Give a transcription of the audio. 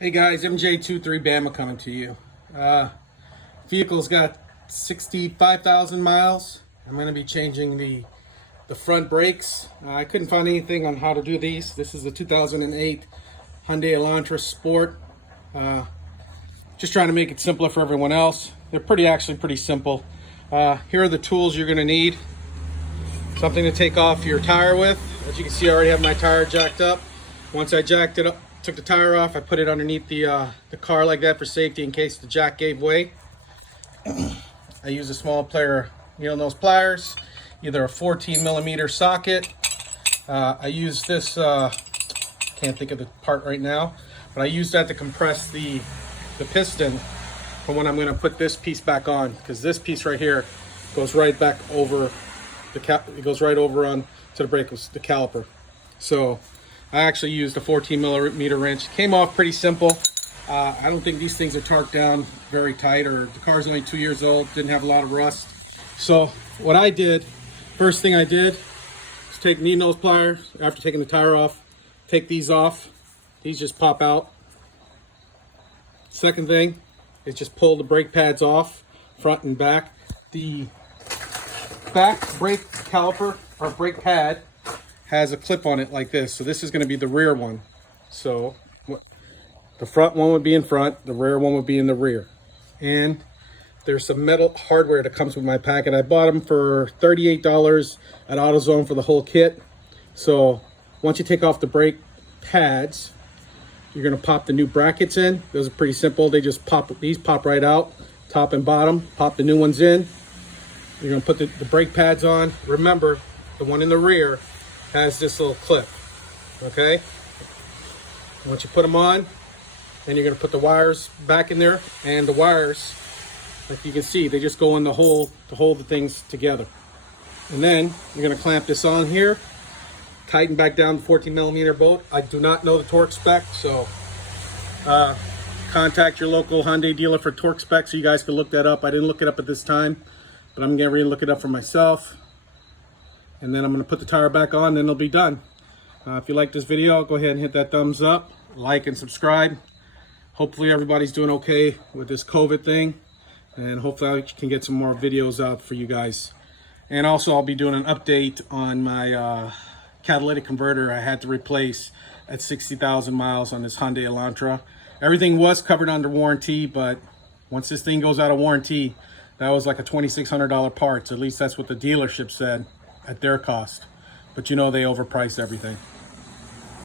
Hey guys, MJ23 Bama coming to you. Vehicle's got 65,000 miles. I'm going to be changing the front brakes. I couldn't find anything on how to do these. This is the 2008 Hyundai Elantra Sport. Just trying to make it simpler for everyone else. They're actually pretty simple. Here are the tools you're going to need. Something to take off your tire with. As you can see, I already have my tire jacked up. Once I jacked it up, took the tire off, I put it underneath the car like that for safety in case the jack gave way. I use a small player needle nose pliers, either a 14mm socket. I use this, can't think of the part right now, but I use that to compress the piston for when I'm going to put this piece back on, because this piece right here goes right back over it goes right over on to the brake, the caliper. So I actually used a 14mm wrench. Came off pretty simple. I don't think these things are torqued down very tight, or the car's only 2 years old, didn't have a lot of rust. So what I did, first thing I did is take needle nose pliers after taking the tire off, take these off. These just pop out. Second thing is just pull the brake pads off, front and back. The back brake caliper or brake pad has a clip on it like this. So this is going to be the rear one. So the front one would be in front, the rear one would be in the rear. And there's some metal hardware that comes with my packet. I bought them for $38 at AutoZone for the whole kit. So once you take off the brake pads, you're going to pop the new brackets in. Those are pretty simple. They just pop, these pop right out, top and bottom. Pop the new ones in. You're going to put the brake pads on. Remember, the one in the rear has this little clip, okay? Once you put them on, then you're going to put the wires back in there, and the wires, like you can see, they just go in the hole to hold the things together. And then you're going to clamp this on here, tighten back down the 14mm bolt. I do not know the torque spec, so contact your local Hyundai dealer for torque spec so you guys can look that up. I didn't look it up at this time, but I'm going to look it up for myself. And then I'm going to put the tire back on, then it'll be done. If you like this video, go ahead and hit that thumbs up, like and subscribe. Hopefully everybody's doing okay with this COVID thing, and hopefully I can get some more videos out for you guys. And also I'll be doing an update on my catalytic converter I had to replace at 60,000 miles on this Hyundai Elantra. Everything was covered under warranty, but once this thing goes out of warranty, that was like a $2,600 part. At least that's what the dealership said at their cost. But you know they overpriced everything.